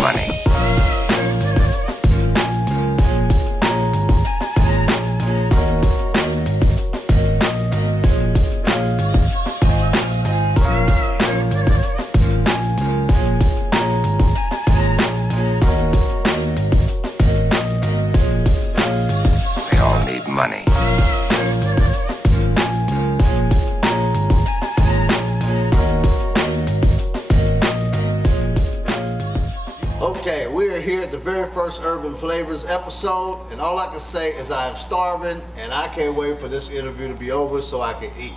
money. They all need money. Okay, we are here at the very first Urban Flavorz episode, and all I can say is I am starving, and I can't wait for this interview to be over so I can eat.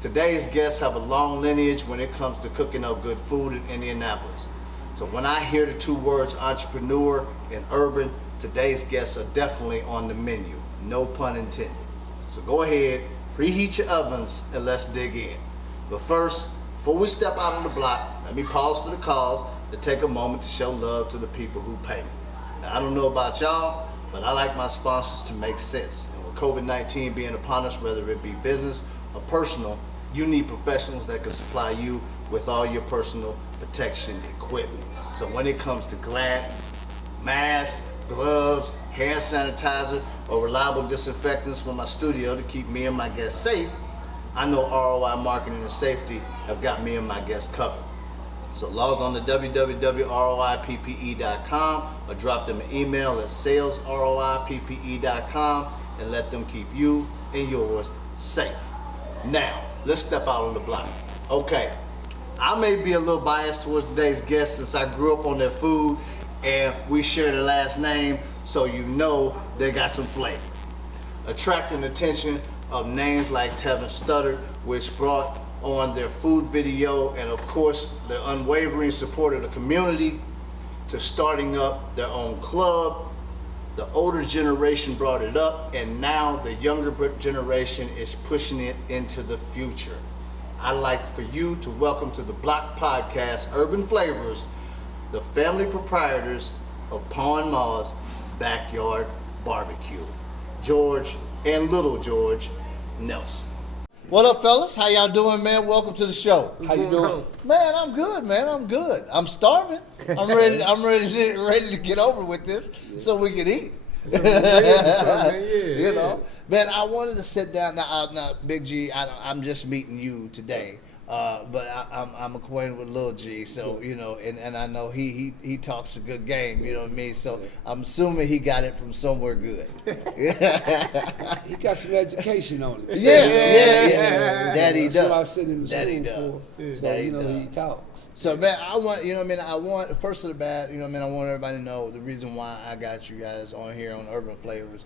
Today's guests have a long lineage when it comes to cooking up good food in Indianapolis. So when I hear the two words entrepreneur and urban, today's guests are definitely on the menu. No pun intended. So go ahead, preheat your ovens, and let's dig in. But first, before we step out on the block, let me pause for the cause to take a moment to show love to the people who pay me. Now, I don't know about y'all, but I like my sponsors to make sense. And with COVID-19 being upon us, whether it be business or personal, you need professionals that can supply you with all your personal protection equipment. So when it comes to glass, masks, gloves, hand sanitizer, or reliable disinfectants for my studio to keep me and my guests safe, I know ROI Marketing and Safety have got me and my guests covered. So log on to www.roippe.com or drop them an email at sales@roippe.com and let them keep you and yours safe. Now, let's step out on the block. Okay, I may be a little biased towards today's guests since I grew up on their food and we share the last name, so you know they got some flavor. Attracting attention of names like Tevin Studdard, which brought on their food video, and of course their unwavering support of the community, to starting up their own club. The older generation brought it up, and now the younger generation is pushing it into the future. I'd like for you to welcome to the Block Podcast, Urban Flavorz, the family proprietors of Pawn Maw's Backyard Barbecue, George and Little George Nelson. What up, fellas? How y'all doing, man? Welcome to the show. How you doing? Man, I'm good, man. I'm good. I'm starving. I'm ready. I'm ready to get over with this so we can eat. You know, man. I wanted to sit down. Now, Big G. I'm just meeting you today, but I'm acquainted with Lil G. So you know, and I know he talks a good game. You know what I mean? So I'm assuming he got it from somewhere good. He got some education on it. Yeah. That he That's does. what I sit in the That he school does. for. So That he you know does. he talks. So, man, I want, you know what I mean? I want, first of the bat, you know what I mean? I want everybody to know the reason why I got you guys on here on Urban Flavorz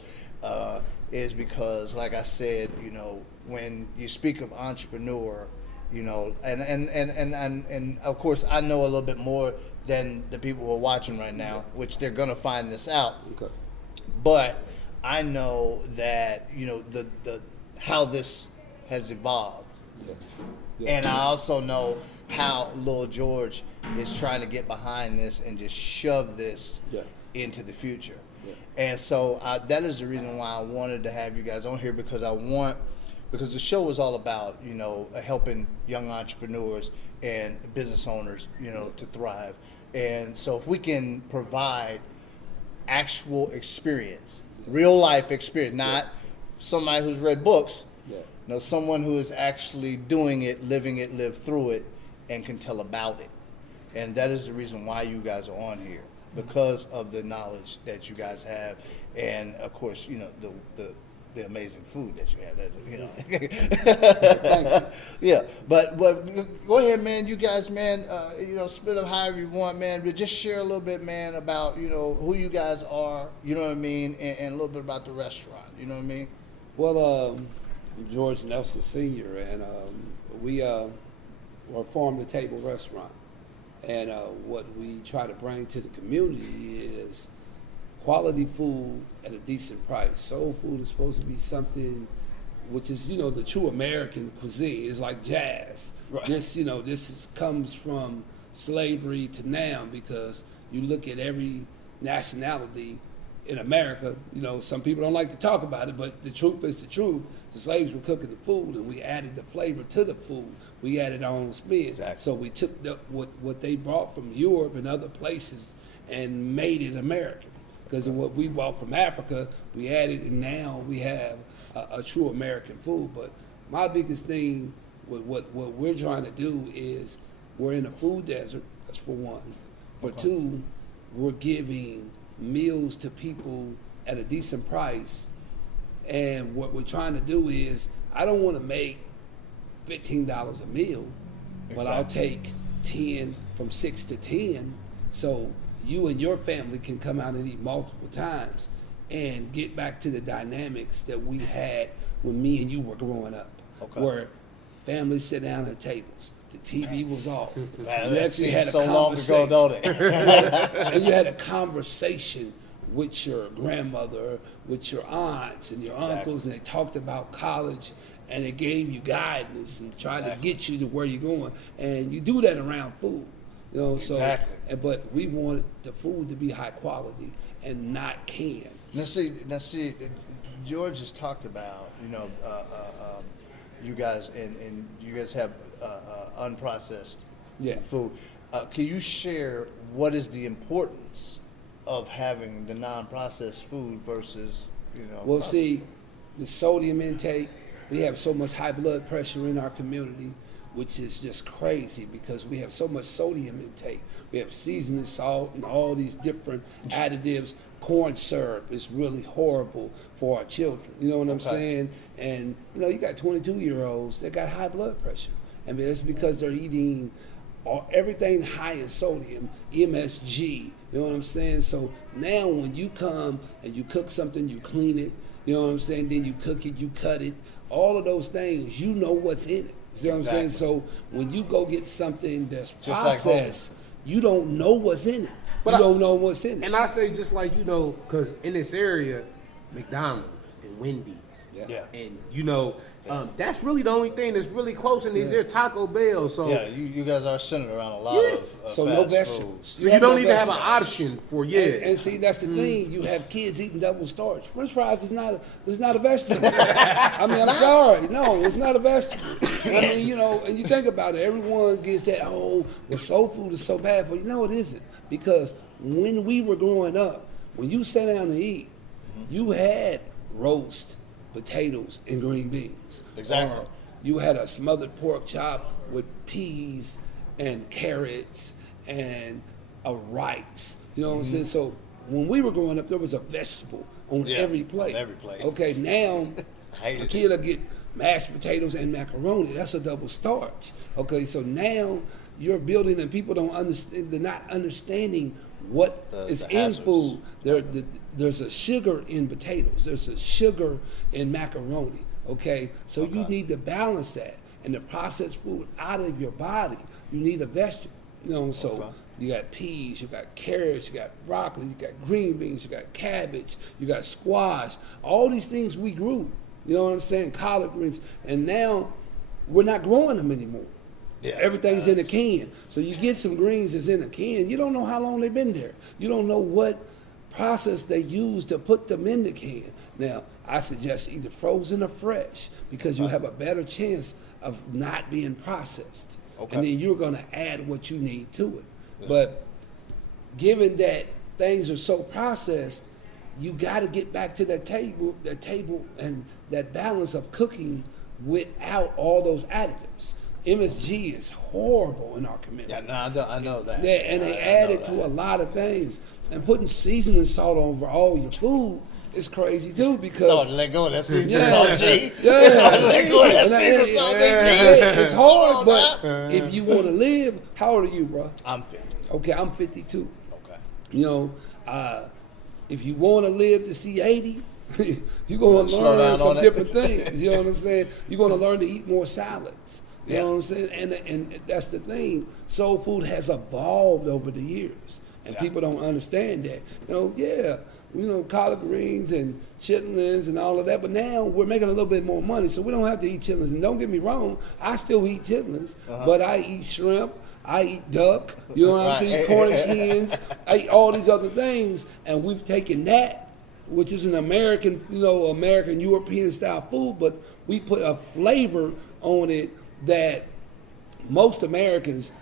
is because, like I said, you know, when you speak of entrepreneur, you know, and of course, I know a little bit more than the people who are watching right now, which they're going to find this out. Okay. But I know that, you know, the how this has evolved. Yeah. And I also know how Lil George is trying to get behind this and just shove this into the future. Yeah. And so that is the reason why I wanted to have you guys on here, because because the show is all about, you know, helping young entrepreneurs and business owners, you know, to thrive. And so if we can provide actual experience, real life experience, not somebody who's read books, no, someone who is actually doing it, lived through it, and can tell about it. And that is the reason why you guys are on here, because of the knowledge that you guys have, and of course, you know, the amazing food that you have. That, you know. Thank you. Yeah, but go ahead, man. You guys, man, you know, split up however you want, man. But just share a little bit, man, about, you know, who you guys are. You know what I mean, and a little bit about the restaurant. You know what I mean? Well, I'm George Nelson Sr. and we are a farm-to-table restaurant. And what we try to bring to the community is quality food at a decent price. Soul food is supposed to be something which is, you know, the true American cuisine. It's like jazz. Right. This comes from slavery to now, because you look at every nationality in America, you know, some people don't like to talk about it, but the truth is the truth. The slaves were cooking the food, and we added the flavor to the food. We added our own spin. Exactly. So we took what they brought from Europe and other places, and made it American. Because of what we bought from Africa, we added, and now we have a true American food. But my biggest thing with what we're trying to do is we're in a food desert, that's for one. For two, we're giving meals to people at a decent price. And what we're trying to do is, I don't want to make $15 a meal, but I'll take 10 from 6 to 10, so you and your family can come out and eat multiple times and get back to the dynamics that we had when me and you were growing up, where families sit down at tables, the TV was off. Man, You that actually seems had a so long ago, conversation. don't it? And you had a conversation with your grandmother, with your aunts and your uncles, and they talked about college, and it gave you guidance and tried to get you to where you're going. And you do that around food, you know. But we wanted the food to be high quality and not canned. Now see, George has talked about, you guys and you guys have unprocessed food. Can you share what is the importance of having the non-processed food versus, Well, see, the sodium intake, we have so much high blood pressure in our community, which is just crazy because we have so much sodium intake. We have seasoning salt and all these different additives. Corn syrup is really horrible for our children. You know what I'm saying? And, you got 22-year-olds that got high blood pressure. I mean, it's because they're eating everything high in sodium, MSG, you know what I'm saying? So now when you come and you cook something, you clean it, you know what I'm saying? Then you cook it, you cut it, all of those things, you know what's in it. See what I'm saying? So when you go get something that's processed, you don't know what's in it. But you don't know what's in it. And I say just like, because in this area, McDonald's and Wendy's, and that's really the only thing that's really close in these here, Taco Bell. So you guys are centered around a lot of so fast no vegetables. food. So you don't even have an option for And see, that's the thing. You have kids eating double starch. French fries is not a vegetable. I mean, I'm sorry. No, it's not a vegetable. I mean, and you think about it. Everyone gets that, soul food is so bad for you. No, it isn't. Because when we were growing up, when you sat down to eat, you had roast potatoes and green beans. Exactly. Or you had a smothered pork chop with peas and carrots and a rice. You know what I'm saying? So when we were growing up, there was a vegetable on every plate. On every plate. Okay, now a kid will get mashed potatoes and macaroni. That's a double starch. Okay, so now you're building, and people don't understand. They're not understanding what is in food. There's a sugar in potatoes. There's a sugar in macaroni. Okay, so you need to balance that. And the processed food out of your body, you need a vegetable. So you got peas, you got carrots, you got broccoli, you got green beans, you got cabbage, you got squash. All these things we grew. You know what I'm saying? Collard greens. And now we're not growing them anymore. Yeah, everything's in a can. So you get some greens that's in a can. You don't know how long they've been there. You don't know what process they use to put them in the can. Now, I suggest either frozen or fresh because you have a better chance of not being processed. And then you're going to add what you need to it. Yeah. But given that things are so processed, you got to get back to that table and that balance of cooking without all those additives. MSG is horrible in our community. Yeah, no, I know that. Yeah, and they add it to a lot of things. And putting seasoning salt over all your food is crazy too because let go of that seasoning salt, G. Let go of that seasoning salt, G. It's hard, but if you want to live, how old are you, bro? I'm 50. Okay, I'm 52. Okay. If you want to live to see 80, you're going to learn some different things. You know what I'm saying? You're going to learn to eat more salads. You know what I'm saying? And that's the thing. Soul food has evolved over the years. And people don't understand that. Collard greens and chitlins and all of that. But now we're making a little bit more money, so we don't have to eat chitlins. And don't get me wrong, I still eat chitlins, but I eat shrimp, I eat duck, you know what I'm saying? Cornish hens, I eat all these other things. And we've taken that, which is an American European style food, but we put a flavor on it that most Americans,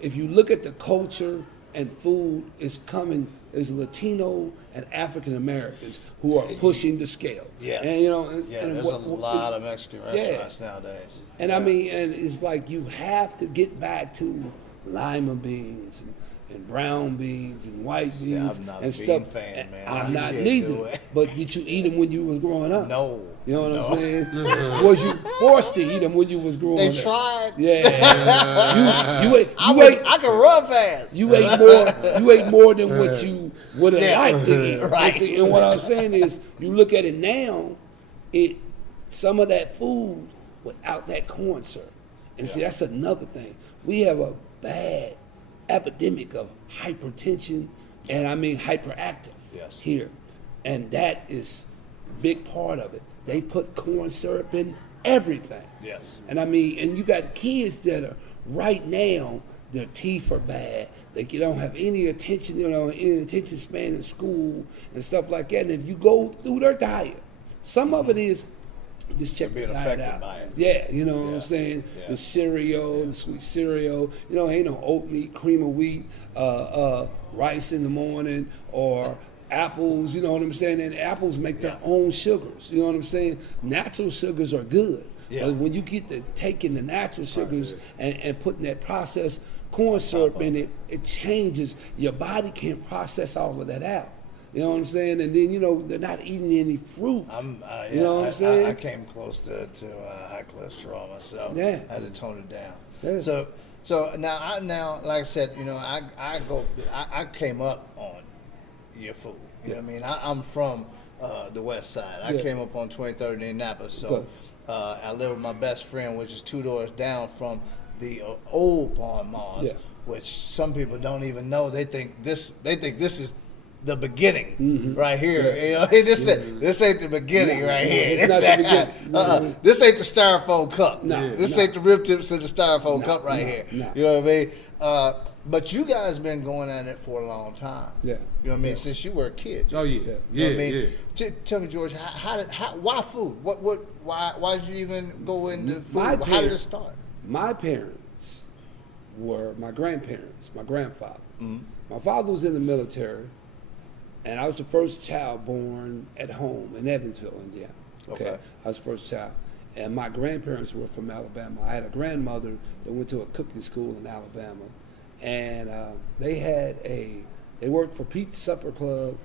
if you look at the culture and food, is coming is Latino and African Americans who are pushing the scale. Yeah. And There's a lot of Mexican restaurants nowadays. And I mean, and it's like you have to get back to lima beans and brown beans and white beans I'm not and a stuff. bean fan, man. I'm I not can't do neither. it. But did you eat them when you was growing up? No. You know what I'm saying? Was you forced to eat them when you was growing up? They tried. Yeah. you ate. I can run fast. You ate more. You ate more than what you would have liked to eat. Right. And what I'm saying is, you look at it now. Some of that food without that corn syrup, and see that's another thing. We have a bad epidemic of hypertension, and I mean hyperactive here, and that is a big part of it. They put corn syrup in everything. Yes. And I mean, and you got kids that are right now, their teeth are bad. They don't have any attention, any attention span in school and stuff like that. And if you go through their diet, some of it is just check the diet out. By it. Yeah, you know what I'm saying? Yeah. The cereal, the sweet cereal, ain't no oatmeal, cream of wheat, rice in the morning, or apples, you know what I'm saying? And apples make their own sugars, you know what I'm saying? Natural sugars are good. Yeah. But when you get to taking the natural sugars and putting that processed corn syrup in it, it changes. Your body can't process all of that out. You know what I'm saying? And then, they're not eating any fruit. You know what I'm saying? I came close to high cholesterol myself. Yeah. I had to tone it down. Yeah. So now, like I said, I came up on your food. You know what I mean? I'm from the west side. I came up on 23rd in Indianapolis. So I live with my best friend, which is 2 doors down from the old Pawn Mars, which some people don't even know. They think this is the beginning right here. You know, this ain't the beginning right here. It's not the beginning. This ain't the styrofoam cup. This No. ain't the rib tips of the styrofoam cup right here. No. You know what I mean? But you guys been going at it for a long time. Yeah. You know what I mean? Since you were a kid. Oh yeah. You know Yeah. what I mean? Yeah. Tell me, George, why food? Why did you even go into food? My How did it parents- start? My parents were my grandparents, my grandfather. Mm-hmm. My father was in the military, and I was the first child born at home in Evansville, Indiana. Okay. I was the first child. And my grandparents were from Alabama. I had a grandmother that went to a cooking school in Alabama. And they worked for Pete's Supper Club.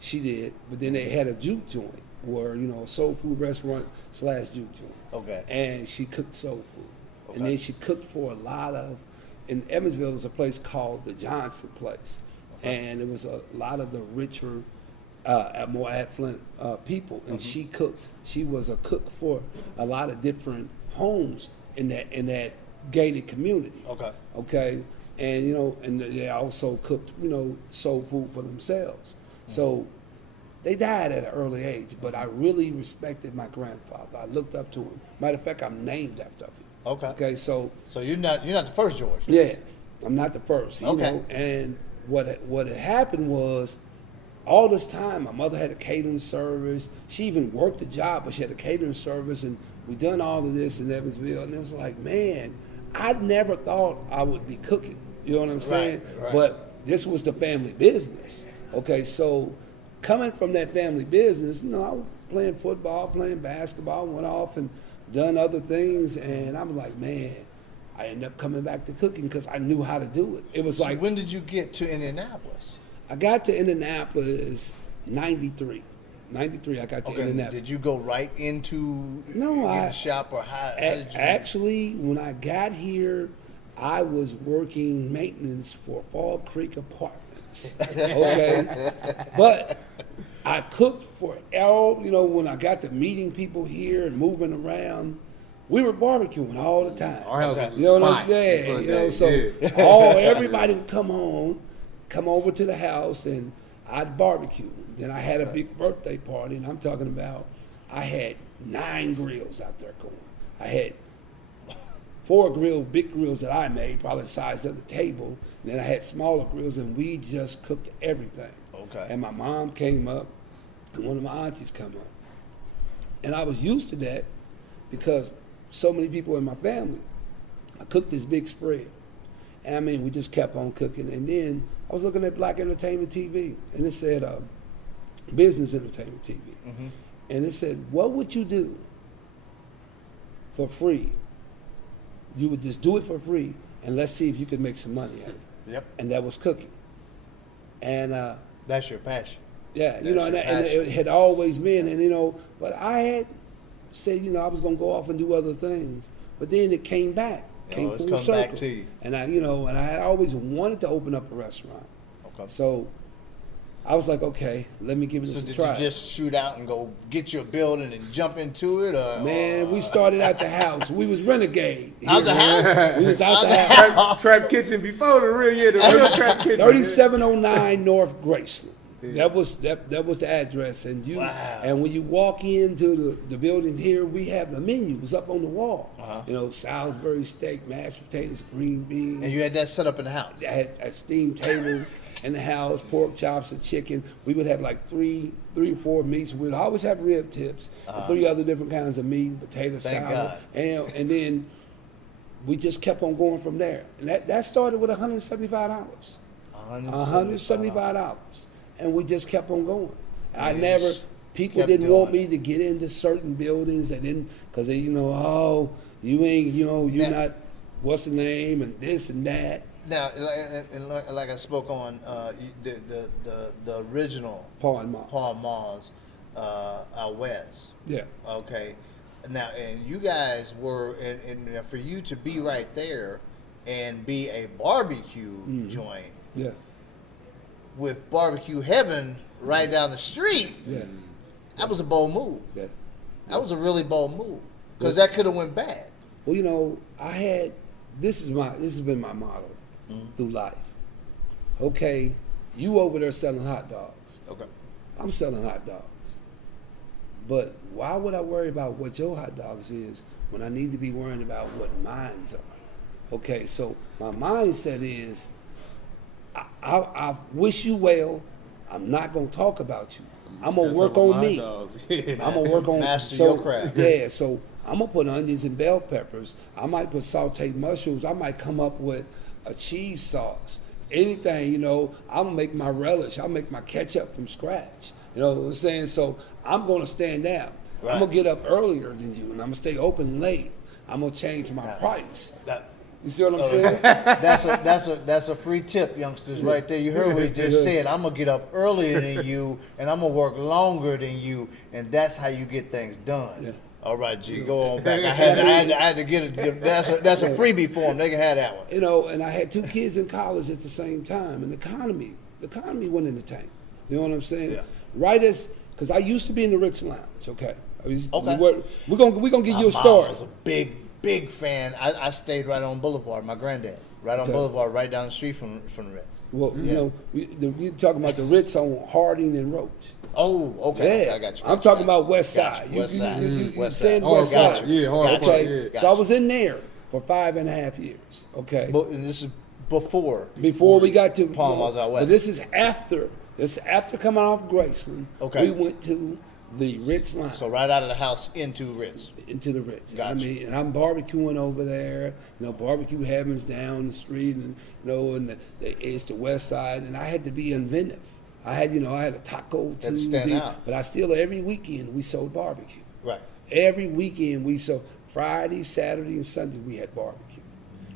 She did. But then they had a juke joint where, a soul food restaurant / juke joint. Okay. And she cooked soul food. Okay. And then she cooked for a lot of, in Evansville, there's a place called the Johnson Place. And it was a lot of the richer, more affluent people. And she cooked. She was a cook for a lot of different homes in that gated community. Okay. Okay. And and they also cooked, soul food for themselves. So they died at an early age, but I really respected my grandfather. I looked up to him. Matter of fact, I'm named after him. Okay. Okay, so you're not the first George. yeah, I'm not the first. You Okay. know, and what had happened was, all this time, my mother had a catering service. She even worked a job, but she had a catering service, and we done all of this in Evansville. And it was like, man, I never thought I would be cooking. You know what I'm saying? Right. But this was the family business. Okay, so coming from that family business, I was playing football, playing basketball, went off and done other things, and I was like, man, I ended up coming back to cooking because I knew how to do it. It was So like, when did you get to Indianapolis? I got to Indianapolis 93. 93, I got to Indianapolis. Did you go right into No, the shop, or how did you? Actually, when I got here, I was working maintenance for Fall Creek Apartments. Okay, but I cooked for when I got to meeting people here and moving around. We were barbecuing all the time. Our house was a You know what I'm spot. saying? It's So like, everybody would come over to the house, and I'd barbecue. Then I had a big birthday party, and I'm talking about I had 9 grills out there going. I had 4 big grills that I made, probably the size of the table. And then I had smaller grills, and we just cooked everything. Okay. And my mom came up, and one of my aunties come up. And I was used to that because so many people in my family, I cooked this big spread. And I mean, we just kept on cooking. And then I was looking at Black Entertainment TV, and it said Business Entertainment TV. Mm-hmm. And it said, what would you do for free? You would just do it for free, and let's see if you could make some money at it. Yep. And that was cooking. And That's your passion. yeah, you know, That's and your it had always been, and you know, but I had said, you know, I was gonna go off and do other things, but then it came back, came it's full come circle, back to you. and I, you know, and I had always wanted to open up a restaurant, Okay. so I was like, okay, let me give So this a did try. you just shoot out and go get your building and jump into it, or Man, we started out the house. We was renegade. Out the house? We was out the house. Trap kitchen before the real trap kitchen. 3709 North Graceland. That was the address, and Wow. and when you walk into the building here, we have the menus up on the wall. Uh-huh. You know, Salisbury steak, mashed potatoes, green beans. And you had that set up in the house. I had steamed tables in the house, pork chops and chicken. We would have like three or four meats. We'd always have rib tips, and 3 other different kinds of meat, potato Thank salad, God. and then we just kept on going from there. And that started with $175. $175. And we just kept on going. I never, people kept didn't want doing me to get into certain buildings. They didn't, because they, you know, oh, you ain't, you know, you're Now- not, what's the name, and this and that. Now, like I spoke on the original Paul and Moss. Paul Moss out west. Yeah. Okay. Now, and you guys were, and for you to be right there and be a barbecue joint Yeah. with barbecue heaven right down the street, Yeah. that was a bold move. Yeah. That was a really bold move because that could have went bad. Well, you know, this has been my motto through life. Okay, you over there selling hot dogs. Okay. I'm selling hot dogs. But why would I worry about what your hot dogs is when I need to be worrying about what mines are? Okay, so my mindset is, I wish you well. I'm not gonna talk about you. I'm gonna work on me. I'm gonna work on Master your craft. Yeah, so I'm gonna put onions and bell peppers. I might put sauteed mushrooms. I might come up with a cheese sauce. Anything, you know, I'm gonna make my relish. I'll make my ketchup from scratch. You know what I'm saying? So I'm gonna stand out. Right. I'm gonna get up earlier than you, and I'm gonna stay open late. I'm gonna change my price. You see what I'm saying? That's a free tip, youngsters, right there. You heard what he just said. I'm gonna get up earlier than you, and I'm gonna work longer than you, and that's how you get things done. Yeah. All right, G, go on back. I had to get it. That's a freebie for them. They can have that one. You know, and I had 2 kids in college at the same time, and the economy went in the tank. You know what I'm saying? Yeah. Right as, because I used to be in the Ritz Lounge. Okay. Okay. We're gonna give you a My story. mom was a big fan. I stayed right on Boulevard. My granddad, right on Okay. Boulevard, right down the street from the Ritz. Well, you know, we're talking about the Ritz on Harding and Roach. Oh, okay. Yeah, I got you. I'm talking about West Side. West Side. You West saying Side. West Gotcha. Side? Yeah, hard. Okay, Yeah. so I was in there for 5.5 years. Okay, But and this is before before we got to Palm Mall's out west. But this is after. This is after coming off Graceland. Okay. we went to the Ritz Lounge. So right out of the house into Ritz. Into the Ritz. Gotcha. I mean, and I'm barbecuing over there. You know, barbecue heavens down the street, and you know, and it's the West Side, and I had to be inventive. I had a Taco Had to stand Tuesday, out. but I still every weekend we sold barbecue. Right. Every weekend we sold Friday, Saturday, and Sunday we had barbecue.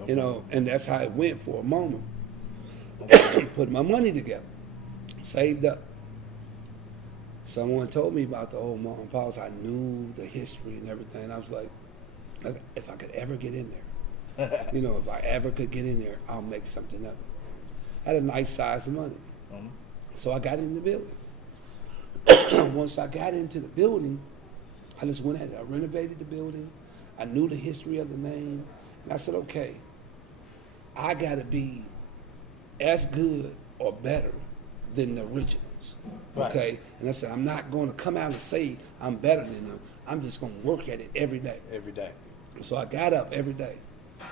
You know, and that's how it went for a moment. Put my money together, saved up. Someone told me about the old mom and pops. I knew the history and everything. I was like, if I could ever get in there, you know, if I ever could get in there, I'll make something of it. I had a nice size of money. So I got in the building. Once I got into the building, I just went ahead. I renovated the building. I knew the history of the name. And I said, okay, I got to be as good or better than the originals. Right. Okay? And I said, I'm not going to come out and say I'm better than them. I'm just going to work at it every day. Every day. So I got up every day.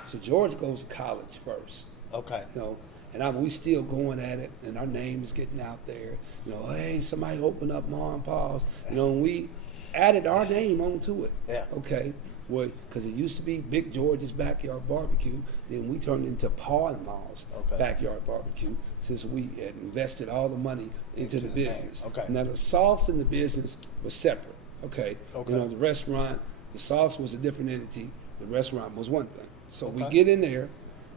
So George goes to college first. Okay. You know, and we still going at it, and our name is getting out there. You know, hey, somebody open up Ma and Pa's. You know, and we added our name onto it. Yeah. Okay. Because it used to be Big George's Backyard Barbecue. Then we turned into Paul and Ma's Backyard Barbecue since we had invested all the money into the business. Okay. Now the sauce in the business was separate. Okay. You know, the restaurant, the sauce was a different entity. The restaurant was one thing. So we get in there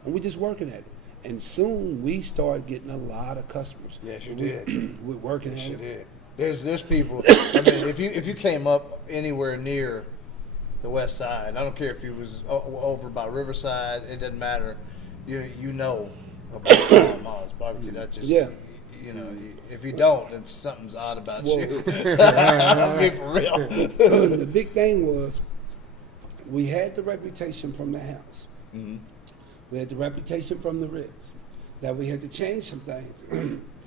and we just working at it. And soon we started getting a lot of customers. Yes, you did. We're working at You it. did. There's people. I mean, if you came up anywhere near the west side, I don't care if you was over by Riverside, it doesn't matter. You know about Mom's Barbecue. That's just you know. If you don't, then something's odd about you. I mean, for real. The big thing was we had the reputation from the house. Mm-hmm. We had the reputation from the Ritz. That we had to change some things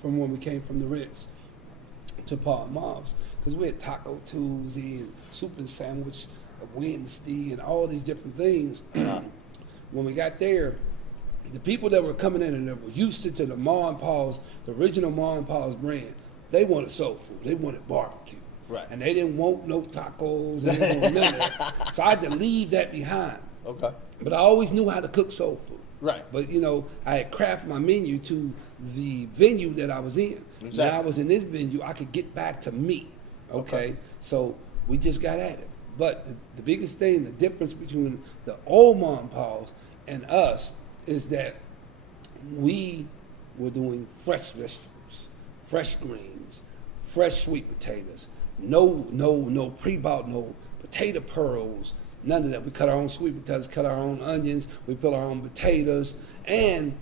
from when we came from the Ritz to Paul Mob's, because we had Taco Tuesday and Soup and Sandwich Wednesday and all these different things. When we got there, the people that were coming in and that were used to the Ma and Pa's, the original Ma and Pa's brand, they wanted soul food. They wanted barbecue. Right. And they didn't want no tacos. They didn't want none of that. So I had to leave that behind. Okay. But I always knew how to cook soul food. Right. But, you know, I had crafted my menu to the venue that I was in. Exactly. Now I was in this venue, I could get back to me. Okay. So we just got at it. But the biggest thing, the difference between the old Ma and Pa's and us is that we were doing fresh vegetables, fresh greens, fresh sweet potatoes, no pre-bought, no potato pearls, none of that. We cut our own sweet potatoes, cut our own onions, we put our own potatoes, and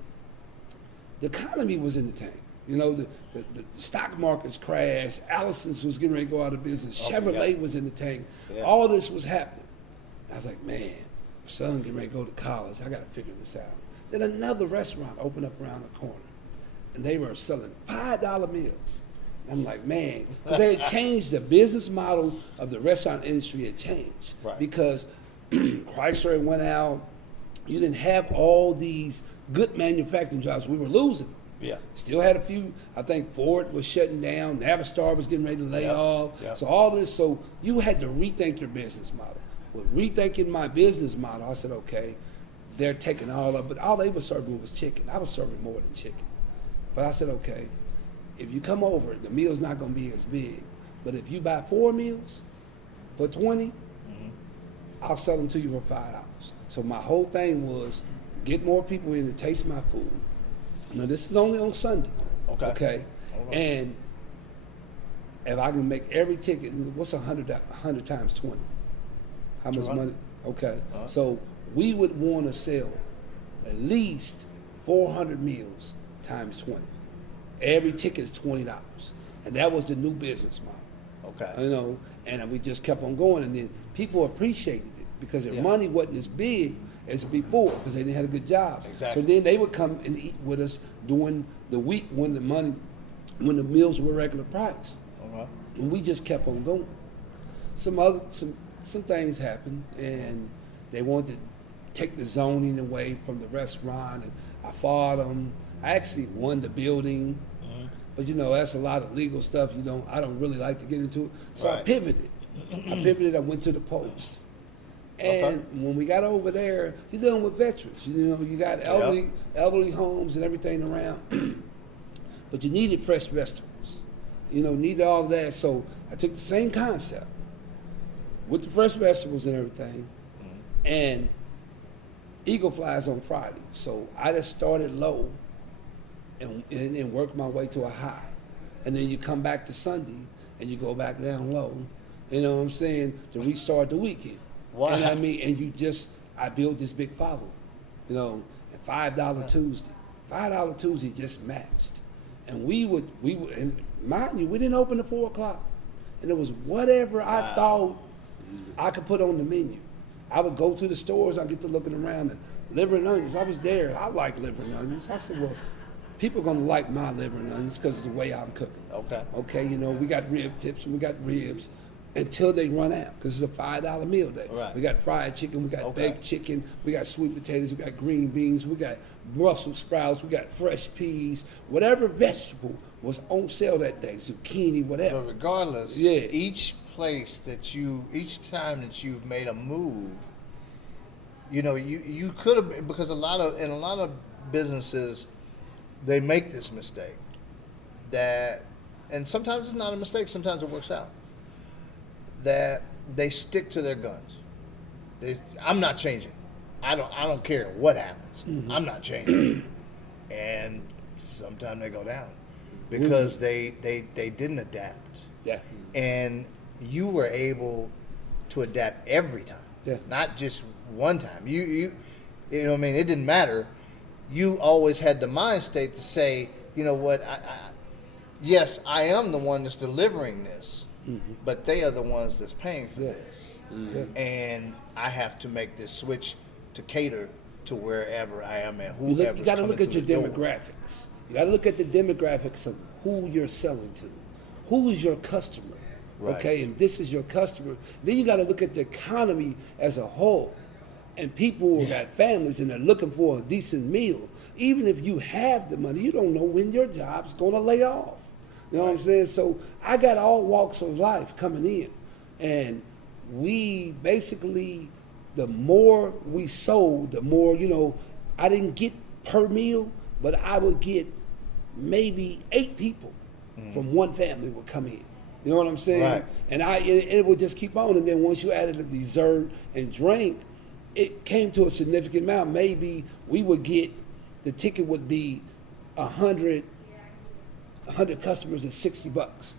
the economy was in the tank. You know, the stock markets crashed. Allison's was getting ready to go out of business. Chevrolet was in the tank. Yeah. All this was happening. I was like, man, my son getting ready to go to college. I got to figure this out. Then another restaurant opened up around the corner, and they were selling $5 meals. I'm like, man, because they had changed the business model of the restaurant industry had changed. Right. Because Chrysler had went out. You didn't have all these good manufacturing jobs. We were losing them. Yeah. Still had a few. I think Ford was shutting down. Navistar was getting ready to lay off. Yeah. So all this. So you had to rethink your business model. With rethinking my business model, I said, okay, they're taking all of, but all they were serving was chicken. I was serving more than chicken. But I said, okay, if you come over, the meal's not going to be as big. But if you buy 4 meals for $20, I'll sell them to you for $5. So my whole thing was get more people in to taste my food. Now this is only on Sunday. Okay. And if I can make every ticket, what's 100 times 20? How much money? Okay. So we would want to sell at least 400 meals times 20. Every ticket is $20. And that was the new business model. Okay. You know, and we just kept on going, and then people appreciated it because their money wasn't as big as before because they didn't have a good job. Exactly. So then they would come and eat with us during the week when the meals were regular price. And we just kept on going. Some things happened, and they wanted to take the zoning away from the restaurant, and I fought them. I actually won the building, but you know that's a lot of legal stuff. I don't really like to get into it. So I pivoted. I went to the Post. And when we got over there, you're dealing with veterans. You know, you got elderly homes and everything around. But you needed fresh vegetables. You know, needed all of that. So I took the same concept with the fresh vegetables and everything. And Eagle flies on Friday. So I just started low and worked my way to a high. And then you come back to Sunday and you go back down low. You know what I'm saying? To restart the weekend. Wow. And I built this big following, you know, and $5 Tuesday. $5 Tuesday just matched. And we would, and mind you, we didn't open at 4 o'clock. And it was whatever I thought I could put on the menu. I would go to the stores, I'd get to looking around, and liver and onions. I was there, I like liver and onions. I said, well, people are gonna like my liver and onions because of the way I'm cooking. Okay, you know, we got rib tips and we got ribs. Until they run out, because it's a $5 meal day. Right. We got fried chicken, we got baked chicken, we got sweet potatoes, we got green beans, we got Brussels sprouts, we got fresh peas, whatever vegetable was on sale that day, zucchini, whatever. But regardless, Yeah. each place that each time that you've made a move, you could have been, because a lot of businesses, they make this mistake and sometimes it's not a mistake, sometimes it works out, that they stick to their guns. I'm not changing. I don't care what happens. Mm-hmm. I'm not changing. And sometimes they go down because they didn't adapt. Yeah. And you were able to adapt every time. Yeah. Not just one time. You know what I mean? It didn't matter. You always had the mind state to say, you know what, yes, I am the one that's delivering this, mm-hmm. but they are the ones that's paying for this. Mm-hmm. And I have to make this switch to cater to wherever I am at. You got to look at your demographics. You got to look at the demographics of who you're selling to. Who's your customer? Right. Okay, and this is your customer. Then you got to look at the economy as a whole. And people got families and they're looking for a decent meal. Even if you have the money, you don't know when your job's going to lay off. You know what I'm saying? So I got all walks of life coming in. And we basically, the more we sold, the more, I didn't get per meal, but I would get maybe 8 people from one family would come in. You know what I'm saying? Right. And it would just keep on. And then once you added a dessert and drink, it came to a significant amount. Maybe we would get, the ticket would be 100 customers at $60.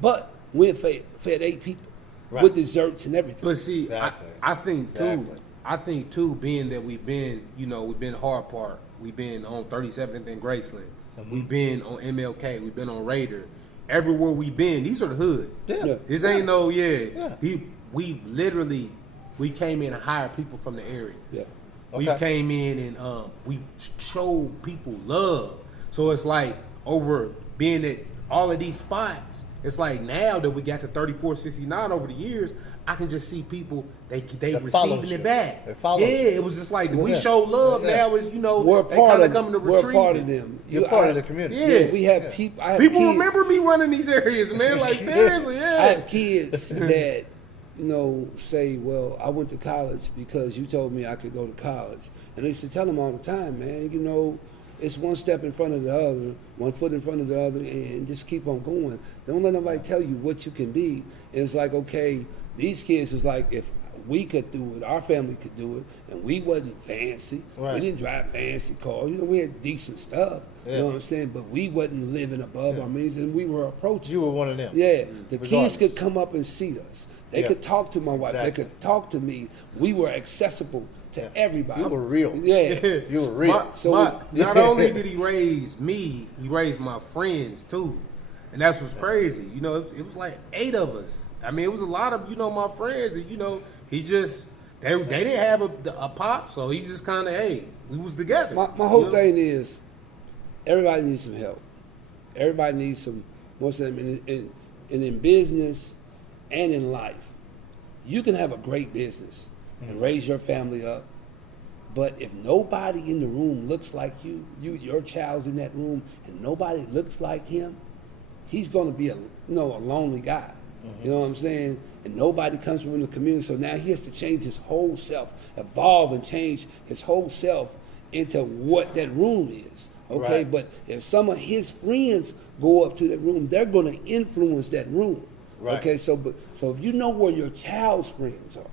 But we fed 8 people with desserts and everything. But see, exactly. I think too, being that we've been Hard Park, we've been on 37th and Graceland, mm-hmm. we've been on MLK, we've been on Raider. Everywhere we've been, these are the hood. Yeah. This ain't no, we literally, we came in and hired people from the area. Yeah. We came in and we showed people love. So it's like, over being at all of these spots, it's like now that we got to 3469 over the years, I can just see people, they receiving it back. They follow you. It was just like, we show love now is, we're they kind of coming to retrieve. We're part of them. You're part of the community. Yeah, we have people. People remember me running these areas, man. Like, seriously, yeah. I have kids that, say, well, I went to college because you told me I could go to college. And I used to tell them all the time, man, it's one step in front of the other, one foot in front of the other, and just keep on going. Don't let nobody tell you what you can be. And it's like, okay, these kids is like, if we could do it, our family could do it, and we wasn't fancy. Right. We didn't drive fancy cars. We had decent stuff. Yeah. You know what I'm saying? But we wasn't living above our means, and we were approaching. You were one of them. Yeah. The kids could come up and see us. They could talk to my wife. Exactly. They could talk to me. We were accessible to everybody. You were real. Yeah. You were real. Not only did he raise me, he raised my friends too. And that's what's crazy. It was like 8 of us. I mean, it was a lot of, my friends that, he just, they didn't have a pop, so he just kind of, hey, we was together. My whole thing is, everybody needs some help. Everybody needs some, most of them, and in business and in life. You can have a great business and raise your family up, but if nobody in the room looks like your child's in that room, and nobody looks like him, he's going to be a lonely guy. Mm-hmm. You know what I'm saying? And nobody comes from the community, so now he has to change his whole self, evolve and change his whole self into what that room is. Okay, Right. But if some of his friends go up to that room, they're going to influence that room. Right. Okay, so if you know where your child's friends are,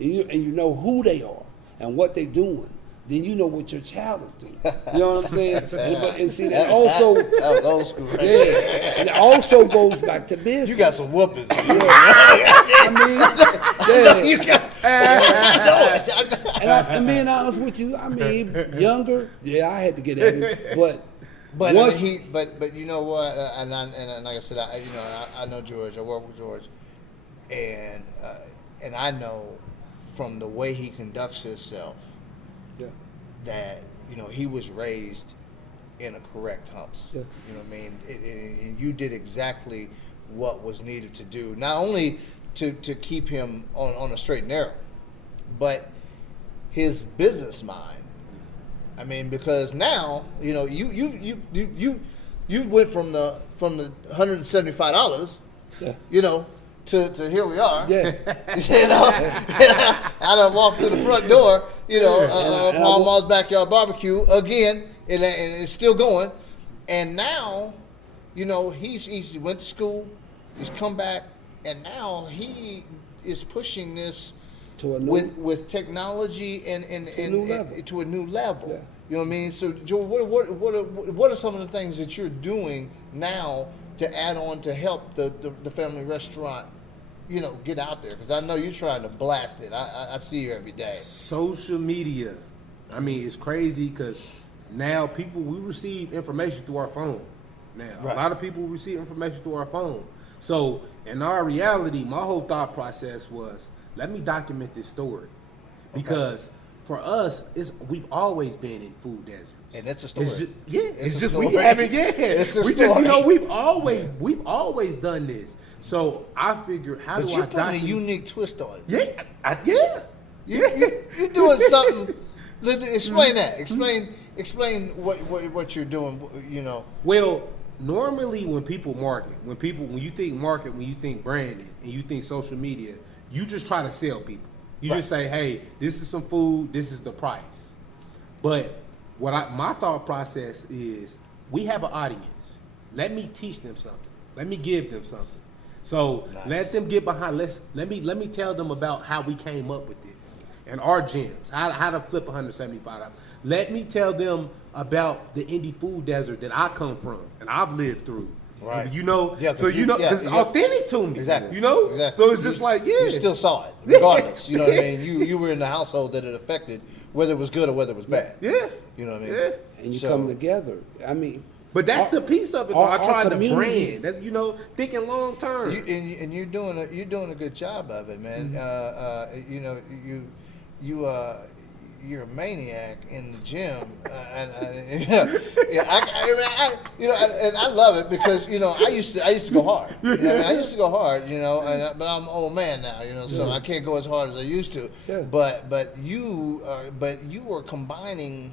and you know who they are and what they're doing, then you know what your child is doing. You know what I'm saying? And see, that also, That was old school, right? yeah, and it also goes back to business. You got some whoopings. I mean, yeah. You got, And being honest with you, I mean, younger, I had to get at him, but But you know what? And like I said, I know George. I work with George, and I know from the way he conducts himself that he was raised in a correct house. Yeah. You know what I mean? And you did exactly what was needed to do, not only to keep him on a straight and narrow, but his business mind. I mean, because now you went from the $175, to here we are. Yeah. You know, I done walked through the front door, you know, Mama's Backyard Barbecue again, and it's still going. And now, you know, he went to school, he's come back, and now he is pushing this To a new, with technology and to a new level. Yeah. You know what I mean? So, Joe, what are some of the things that you're doing now to add on to help the family restaurant, you know, get out there? Because I know you're trying to blast it. I see you every day. Social media. I mean, it's crazy because now we receive information through our phone. Now, Right. a lot of people receive information through our phone. So, in our reality, my whole thought process was, let me document this story. Because for us, we've always been in food deserts. And that's a story. It's a just story. we haven't. Yeah, It's a we just, you know, story. we've always done this. So I figured, how But do you're I putting a document? unique twist on it. Yeah, You're doing something. Explain that. Explain what you're doing. You know. Well, normally when people market, when you think market, when you think branding, and you think social media, you just try to sell people. You just say, hey, this is some food, this is the price. But my thought process is, we have an audience. Let me teach them something. Let me give them something. So Nice. let them get behind. Let me tell them about how we came up with this and our gems, how to flip $175. Let me tell them about the indie food desert that I come from and I've lived through. Right. You know, Yeah, so but you know, yeah, it's yeah. authentic to me. Exactly. You know, Exactly. so it's just like, yeah, You still saw it, regardless. You know what I mean? You were in the household that it affected, whether it was good or whether it was bad. yeah, You know what I mean? yeah. and you So- come together. I mean, But that's our- the piece of it. Though. our- I tried our to community- brand. That's, you know, thinking long term. And you're doing a good job of it, man. You know, you're a maniac in the gym, and I love it because you know I used to go hard. You know, I used to go hard, you know, but I'm an old man now, you know, so I can't go as hard as I used to. Yeah. But you are combining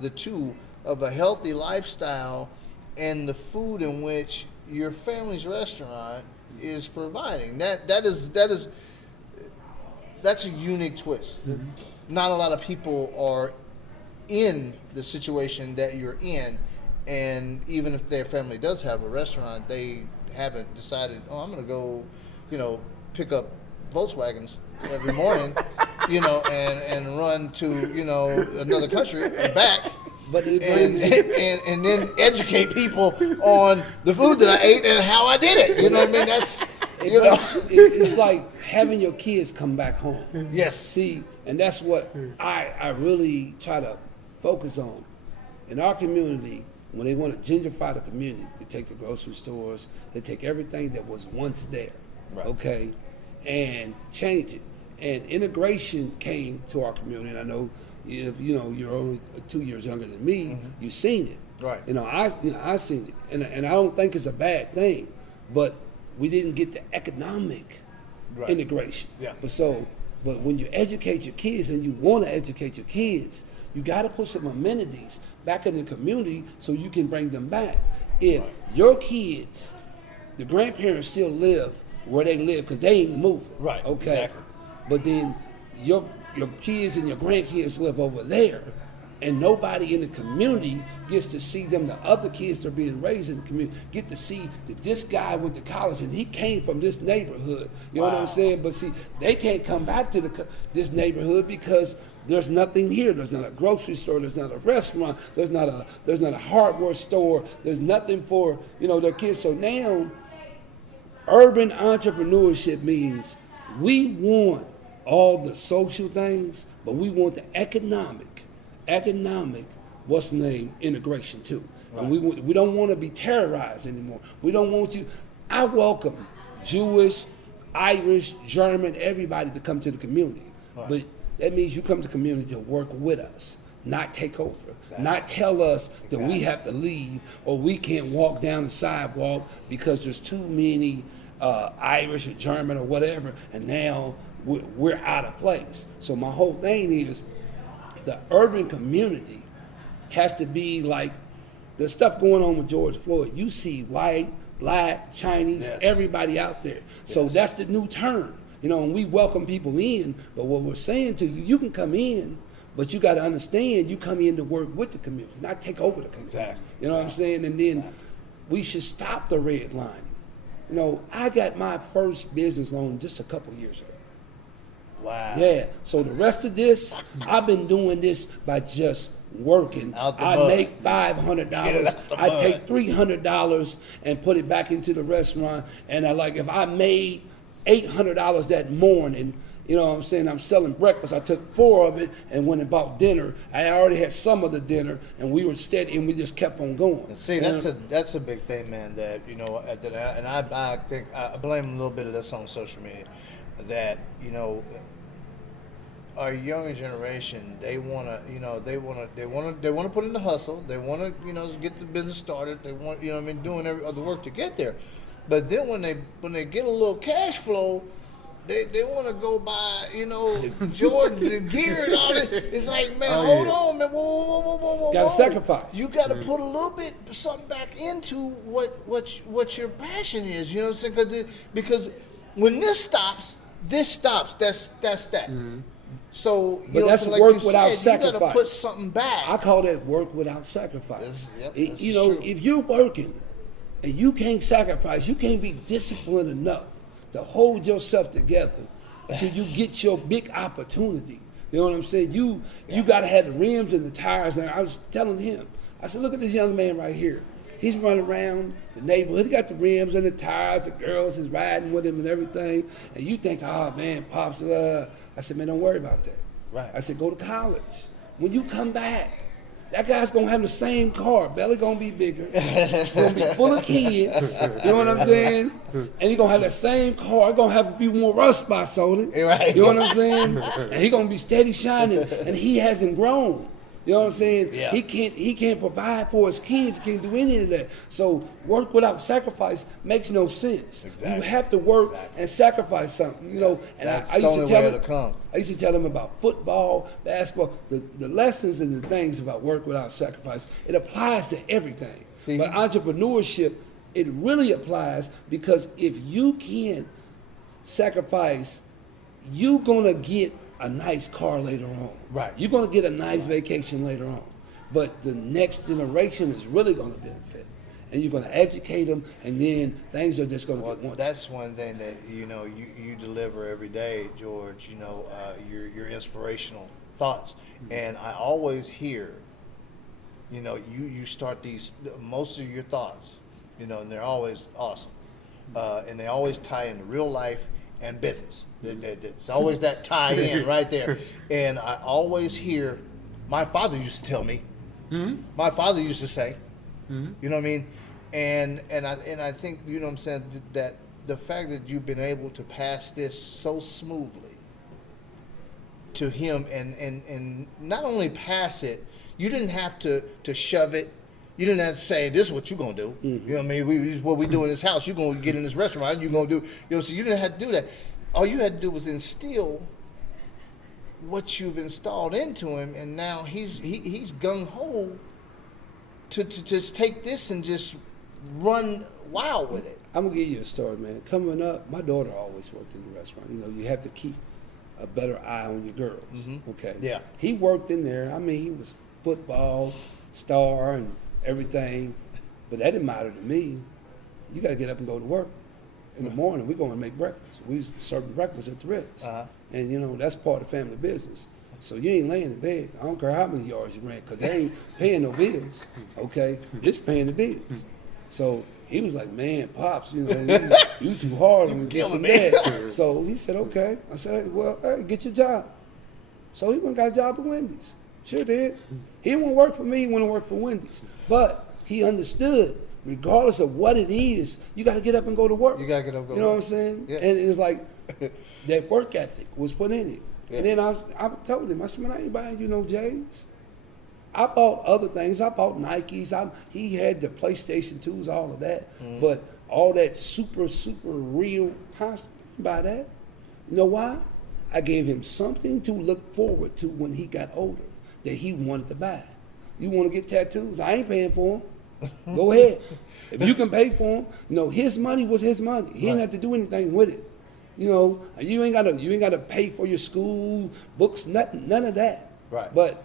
the two of a healthy lifestyle and the food in which your family's restaurant is providing. That's a unique twist. Not a lot of people are in the situation that you're in, and even if their family does have a restaurant, they haven't decided, oh, I'm going to go, you know, pick up Volkswagens every morning, you know, and run to, you know, another country and back. But it And, brings and then educate people on the food that I ate and how I did it. You know what I mean? That's, you know. it's like having your kids come back home. Yes. See, and that's what I really try to focus on. In our community, when they want to gentrify the community, they take the grocery stores, they take everything that was once there, Right. okay, and change it. And integration came to our community. And I know if you know you're only 2 years younger than me, you've seen it. Right. I seen it, and I don't think it's a bad thing, but we didn't get the economic Right. integration. Yeah. But when you educate your kids and you want to educate your kids, you got to put some amenities back in the community so you can bring them back. If your kids, the grandparents still live where they live because they ain't moving. Right, Okay. exactly. But then your kids and your grandkids live over there, and nobody in the community gets to see them. The other kids that are being raised in the community get to see that this guy went to college and he came from this neighborhood. You know what I'm saying? But see, they can't come back to this neighborhood because there's nothing here. There's not a grocery store. There's not a restaurant. There's not a hardware store. There's nothing for their kids. So now, urban entrepreneurship means we want all the social things, but we want the economic, what's the name, integration too. Right. And we don't want to be terrorized anymore. We don't want you. I welcome Jewish, Irish, German, everybody to come to the community. Right. But that means you come to the community to work with us, not take over. Exactly. Not tell us that we have to leave or we can't walk down the sidewalk because there's too many Irish or German or whatever, and now we're out of place. So my whole thing is the urban community has to be like the stuff going on with George Floyd. You see white, black, Chinese, Yes. everybody out there. So that's the new term. You know, and we welcome people in, but what we're saying to you, you can come in, but you got to understand you come in to work with the community, not take over the community. Exactly. You know what I'm saying? And then we should stop the redlining. You know, I got my first business loan just a couple years ago. Wow. Yeah. So the rest of this, I've been doing this by just working. Out the I mud. make $500. Get it out the I mud. take $300 and put it back into the restaurant. And I like if I made $800 that morning, you know what I'm saying? I'm selling breakfast. I took 4 of it and went and bought dinner. I already had some of the dinner, and we were steady, and we just kept on going. See, that's a big thing, man. That you know, and I think I blame a little bit of this on social media. That you know, our younger generation, they wanna put in the hustle. They wanna get the business started. They want doing every other work to get there. But then when they get a little cash flow, they want to go buy Jordans and gear and all that. It's like, man, hold on, man, whoa. Gotta sacrifice. You got to put a little bit something back into what your passion is. You know what I'm saying? Because when this stops. That's that. So But that's like work you without said, sacrifice. You got to put something back. I call that work without sacrifice. That's True. If you're working and you can't sacrifice, you can't be disciplined enough to hold yourself together until you get your big opportunity. You know what I'm saying? You got to have the rims and the tires. And I was telling him, I said, look at this young man right here. He's running around the neighborhood. He got the rims and the tires. The girls is riding with him and everything. And you think, oh, man, Pops, I said, man, don't worry about that. Right. I said, go to college. When you come back, that guy's going to have the same car. Belly going to be bigger. Going to be full of kids. You know what I'm saying? And he's going to have that same car. It's going to have a few more rust spots on it. Right. You know what I'm saying? And he's going to be steady shining. And he hasn't grown. You know what I'm saying? Yeah. He can't provide for his kids. He can't do any of that. So work without sacrifice makes no sense. Exactly. You have to work and sacrifice something. You know. And That's I the used only to tell way him. it'll come. I used to tell him about football, basketball, the lessons and the things about work without sacrifice. It applies to everything. See, but entrepreneurship, it really applies because if you can sacrifice, you're gonna get a nice car later on. Right. You're gonna get a nice vacation later on. But the next generation is really gonna benefit. And you're gonna educate them, and then things are just gonna get one. That's one thing that you deliver every day, George. Your inspirational thoughts, and I always hear, you start most of your thoughts, and they're always awesome, and they always tie into real life and business. It's always that tie in right there, and I always hear. My father used to tell me. My father used to say, you know what I mean. And I think what I'm saying, that the fact that you've been able to pass this so smoothly to him and not only pass it, you didn't have to shove it. You didn't have to say, this is what you're gonna do. You know what I mean? This is what we do in this house. You're gonna get in this restaurant, you're gonna do, so you didn't have to do that. All you had to do was instill what you've installed into him, and now he's gung-ho to just take this and just run wild with it. I'm gonna give you a story, man. Coming up, my daughter always worked in the restaurant. You have to keep a better eye on your girls. Okay. Yeah. He worked in there. I mean, he was football star and everything, but that didn't matter to me. You gotta get up and go to work. In the morning, we're going to make breakfast. We serve breakfast at the Ritz. And, that's part of family business. So you ain't laying in bed. I don't care how many yards you rent, because they ain't paying no bills, okay? It's paying the bills. So he was like, man, Pops, you too hard on me, this and that. So he said, okay. I said, well, hey, get your job. So he went and got a job at Wendy's. Sure did. He didn't want to work for me, he wanted to work for Wendy's. But he understood, regardless of what it is, you got to get up and go to work. You got to get up and go to work. You know what I'm saying? Yeah. And it's like that work ethic was put in it. Yeah. And then I told him, I said, man, I ain't buying you no J's. I bought other things. I bought Nikes. He had the PlayStation 2s, all of that. But all that super real, I didn't buy that. You know why? I gave him something to look forward to when he got older that he wanted to buy. You want to get tattoos? I ain't paying for them. Go ahead. If you can pay for him, his money was his money. He didn't have to do anything with it. And you ain't gotta pay for your school, books, none of that. Right. But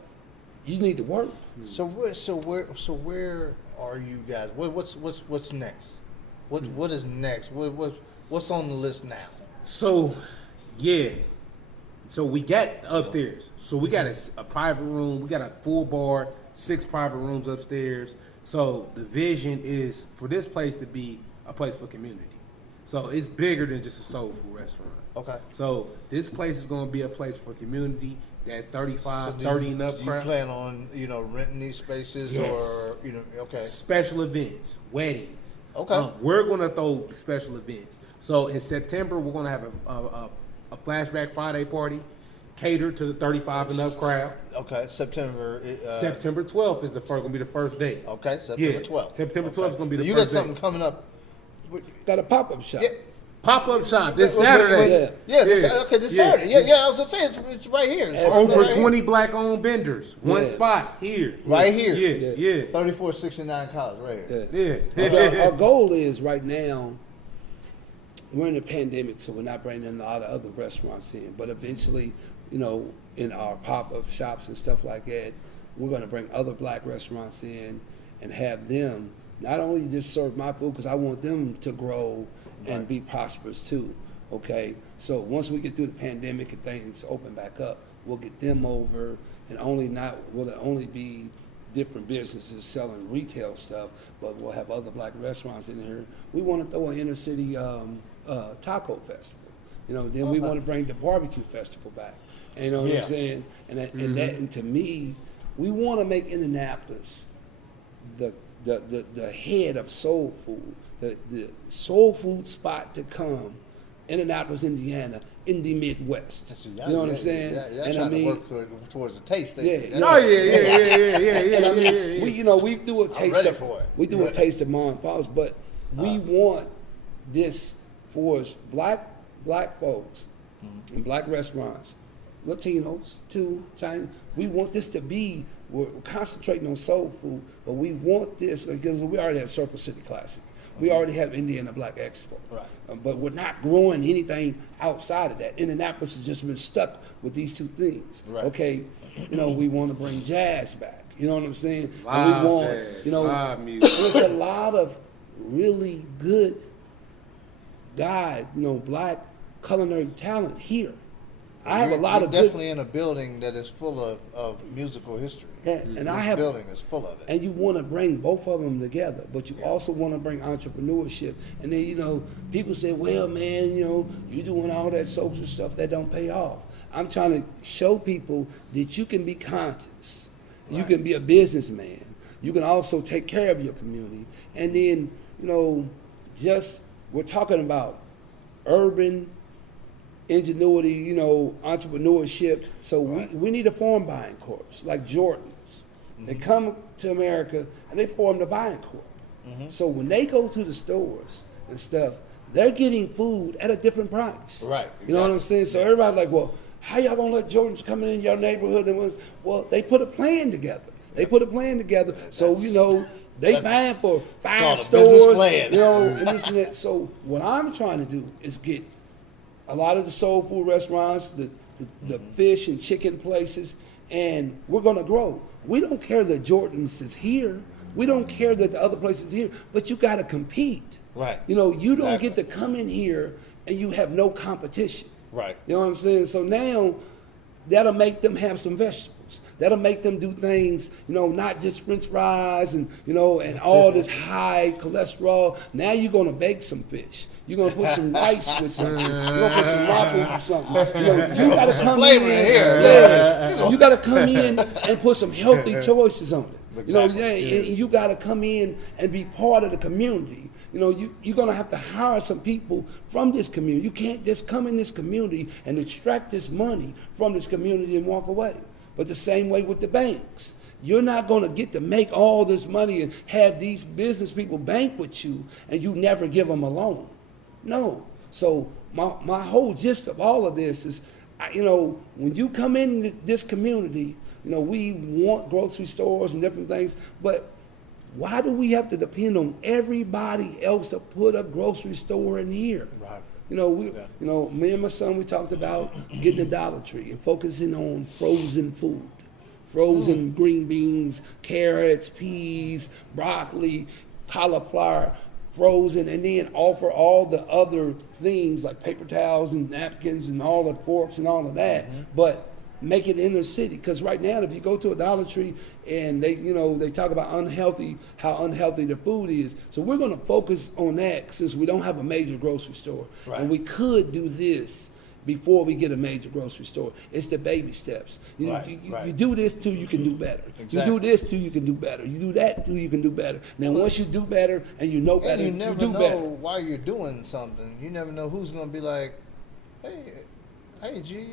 you need to work. So where are you guys? What's next? What is next? What's on the list now? So, yeah. So we got upstairs. So we got a private room. We got a full bar, 6 private rooms upstairs. So the vision is for this place to be a place for community. So it's bigger than just a soul food restaurant. Okay. So this place is going to be a place for community, that 35, So 30 and up you crowd. plan on renting these spaces Yes. or okay. Special events, weddings. Okay. We're going to throw special events. So in September, we're going to have a Flashback Friday party catered to the 35 and up crowd. Okay, September. September 12th is going to be the first day. Okay, September 12th. September 12th is going to be the you first got day. something coming up. Got a pop-up shop. Yeah. Pop-up shop this Saturday. This Saturday. Yeah. I was gonna say it's right here. It's Over right 20 black-owned vendors. One spot here. Right here. Yeah. 3469 College, right here. Yeah. So our goal is right now, we're in a pandemic, so we're not bringing a lot of other restaurants in. But eventually, in our pop-up shops and stuff like that, we're going to bring other black restaurants in and have them not only just serve my food, because I want them to grow and be prosperous too. Okay, so once we get through the pandemic and things open back up, we'll get them over, and will it only be different businesses selling retail stuff, but we'll have other black restaurants in here. We want to throw an inner city taco festival. Then we want to bring the barbecue festival back. You know what I'm saying? And to me, we want to make Indianapolis the head of soul food, the soul food spot to come, Indianapolis, Indiana, in the Midwest. So you know what I'm saying? Yeah, trying to work towards the taste. Yeah. We do a taste ready of for it. We do a taste of mom and pops, but we want this for black folks and black restaurants, Latinos too, Chinese. We want this to be. We're concentrating on soul food, but we want this because we already have Circle City Classic. We already have Indiana Black Expo. Right. But we're not growing anything outside of that. Indianapolis has just been stuck with these two things. Right. Okay, we want to bring jazz back. You know what I'm saying? Live and we want, jazz, live music. There's a lot of really good guys, black culinary talent here. I have a lot of definitely in a building that is full of musical history. Yeah, and this building is full of it. And you want to bring both of them together, but you also want to bring entrepreneurship. And then people say, "Well, man, you're doing all that social stuff that don't pay off." I'm trying to show people that you can be conscious, you can be a businessman, you can also take care of your community, and then we're talking about urban ingenuity, entrepreneurship. So we need a farm buying corps like Jordans. They come to America and they form the buying corps. So when they go to the stores and stuff, they're getting food at a different price. Right. You know what I'm saying? So everybody's like, well, how y'all gonna let Jordans come in your neighborhood? Well, they put a plan together. So they buying for 5 stores. Plan. And this and that. So what I'm trying to do is get a lot of the soul food restaurants, the fish and chicken places, and we're going to grow. We don't care that Jordan's is here. We don't care that the other place is here, but you got to compete. Right. You don't get to come in here and you have no competition. Right. You know what I'm saying? So now that'll make them have some vegetables. That'll make them do things, not just French fries and all this high cholesterol. Now you're going to bake some fish. You're going to put some rice with something. You're going to put some ramen with something. You got to come flavor in here. Yeah. You got to come in and put some healthy choices on it. Exactly. And you got to come in and be part of the community. You're going to have to hire some people from this community. You can't just come in this community and extract this money from this community and walk away. But the same way with the banks. You're not going to get to make all this money and have these business people bank with you and you never give them a loan. No. So my whole gist of all of this is, when you come in this community, we want grocery stores and different things, but Why do we have to depend on everybody else to put a grocery store in here? Right. Me and my son, we talked about getting a Dollar Tree and focusing on frozen food. Frozen green beans, carrots, peas, broccoli, cauliflower, frozen, and then offer all the other things like paper towels and napkins and all the forks and all of that, but make it inner city. Because right now, if you go to a Dollar Tree and they talk about how unhealthy the food is. So we're going to focus on that since we don't have a major grocery store. Right. And we could do this before we get a major grocery store. It's the baby steps. You do this till you can do better. Exactly. You do this till you can do better. You do that till you can do better. Now once you do better and you know better, And you never do know better. while you're doing something. You never know who's going to be like, hey, G,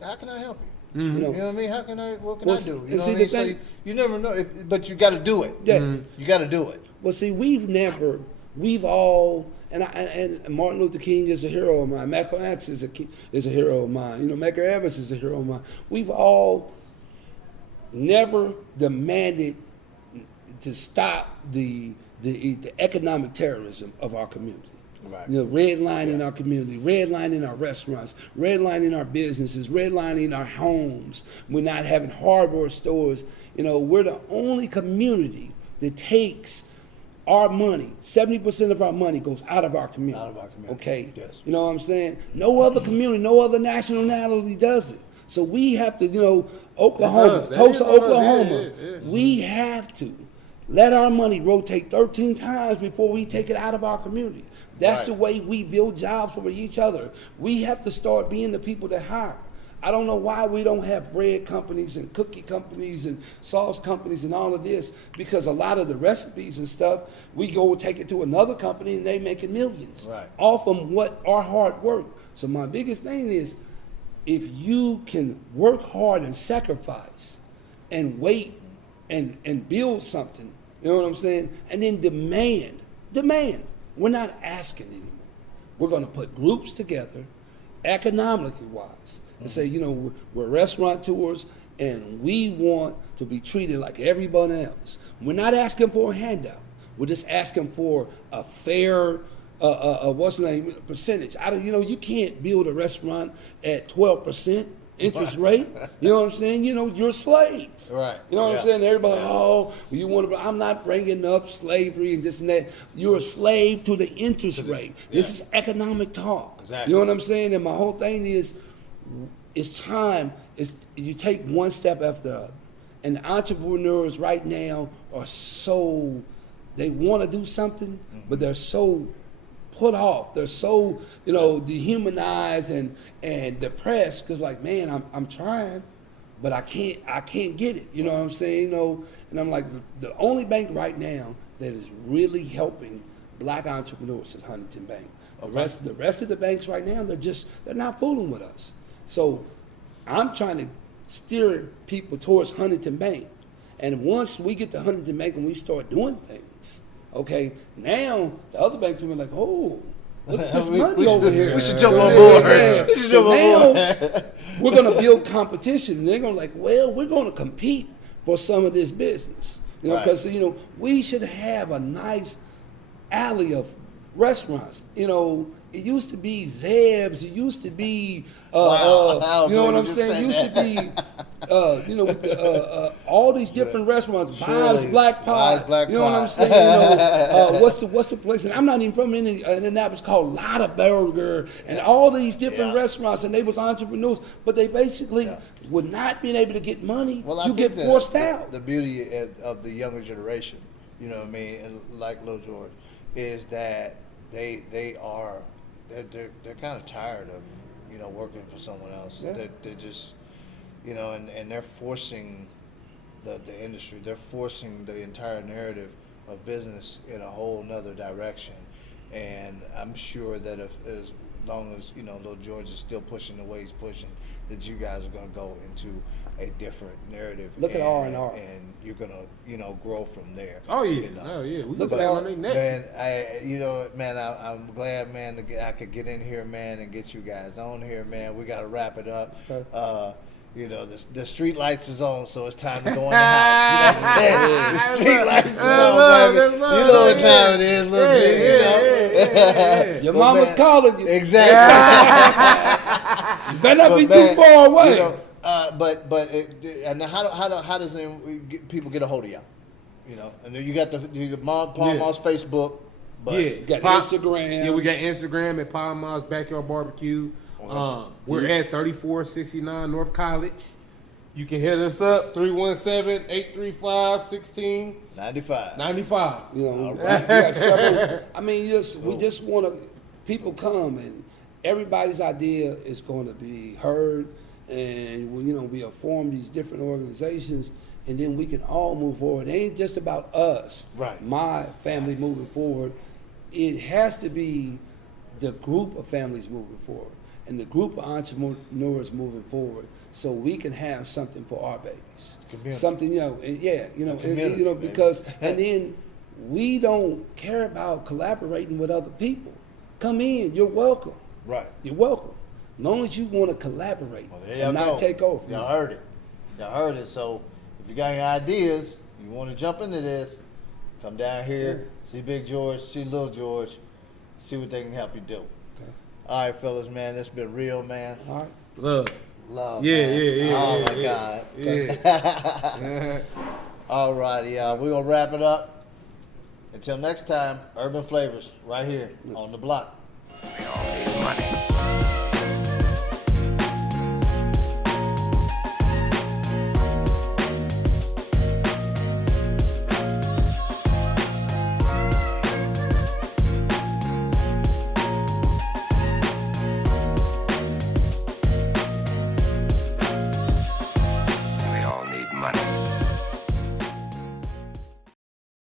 how can I help you? You know, You know what I mean? What can Well, I do? and You know see, what I mean? the thing- So you never know, but you got to do it. Yeah. You got to do it. Well, see, we've all, and Martin Luther King is a hero of mine. Malcolm X is a hero of mine. Medgar Evers is a hero of mine. We've all never demanded to stop the economic terrorism of our community. Right. Redlining our community, redlining our restaurants, redlining our businesses, redlining our homes. We're not having hardware stores. We're the only community that takes our money. 70% of our money goes out of our community. Out of our community. Okay. Yes. You know what I'm saying? No other community, no other nationality does it. So we have to, Oklahoma, That's us. That Tulsa, is us. Oklahoma. Yeah. We have to let our money rotate 13 times before we take it out of our community. That's Right. the way we build jobs for each other. We have to start being the people that hire. I don't know why we don't have bread companies and cookie companies and sauce companies and all of this, because a lot of the recipes and stuff, we go take it to another company and they making millions Right. off of what our hard work. So my biggest thing is, if you can work hard and sacrifice and wait and build something, you know what I'm saying? And then demand. We're not asking anymore. We're going to put groups together, economically wise, and say, we're restaurateurs and we want to be treated like everyone else. We're not asking for a handout. We're just asking for a fair, percentage. You can't build a restaurant at 12% interest rate. You know what I'm saying? You're a slave. Right. You know what Yeah. I'm saying? Everybody, you want to? I'm not bringing up slavery and this and that. You're a slave to the interest rate. This is economic talk. Exactly. You know what I'm saying? And my whole thing is, it's time. You take one step after the other. And entrepreneurs right now are they want to do something, but they're so put off. They're so, dehumanized and depressed because, man, I'm trying, but I can't get it. You know what I'm saying? And I'm like, the only bank right now that is really helping black entrepreneurs is Huntington Bank. The rest of the banks right now, they're not fooling with us. So I'm trying to steer people towards Huntington Bank. And once we get to Huntington Bank and we start doing things, okay, now the other banks will be like, look at this money over here. We should jump on board. Yeah. We should So jump on now board. we're going to build competition. And they're going to we're going to compete for some of this business. Right. Because, we should have a nice alley of restaurants. It used to be Zeb's. It used to be, Wow. you know what I'm Just saying? It said used to be, with all these different restaurants. Shirley's, Bob's Black Pie. Bob's Black You know what I'm Pie. saying? What's the place? And I'm not even from Indianapolis, called Lotta Burger, and all these different restaurants. And they was entrepreneurs, but they basically were not being able to get money. Well, I you think get forced out. The beauty of the younger generation, you know what I mean, and like Lil George, is that they're kind of tired of working for someone else. Yeah. They're just and they're forcing the industry. They're forcing the entire narrative of business in a whole nother direction. And I'm sure that as long as Lil George is still pushing the way he's pushing, that you guys are going to go into a different narrative. Look at R&R. and you're going to grow from there. Oh yeah, we can stand on their neck. Man, I'm glad, man, I could get in here, man, and get you guys on here, man. We got to wrap it up. Okay. You know, the street lights is on, so it's time to go in the house. You know what I'm saying? The street lights is on, baby. You know what time it is, little G. Your mama's calling you. Exactly. You better not be too far away. You know, and how does people get a hold of y'all? You know, and then you got Paul Moss Facebook. But you got Instagram. Yeah, we got Instagram at Paul Moss Backyard Barbecue. We're at 3469 North College. You can hit us up 317-835-1695. You know, we got several. I mean, we just want to people come, and everybody's idea is going to be heard, and we'll form these different organizations, and then we can all move forward. It ain't just about us. Right. My family moving forward. It has to be the group of families moving forward and the group of entrepreneurs moving forward, so we can have something for our babies. Something, because and then we don't care about collaborating with other people. Come in, you're welcome. Right. You're welcome. As long as you want to collaborate and not take over. Y'all heard it. So if you got any ideas, you want to jump into this, come down here, see Big George, see Little George, see what they can help you do. Okay. All right, fellas, man, it's been real, man. All right. Love. Yeah, man. yeah. Oh my God. Yeah. All righty, y'all. We're gonna wrap it up. Until next time, Urban Flavors, right here on the block. We all need money.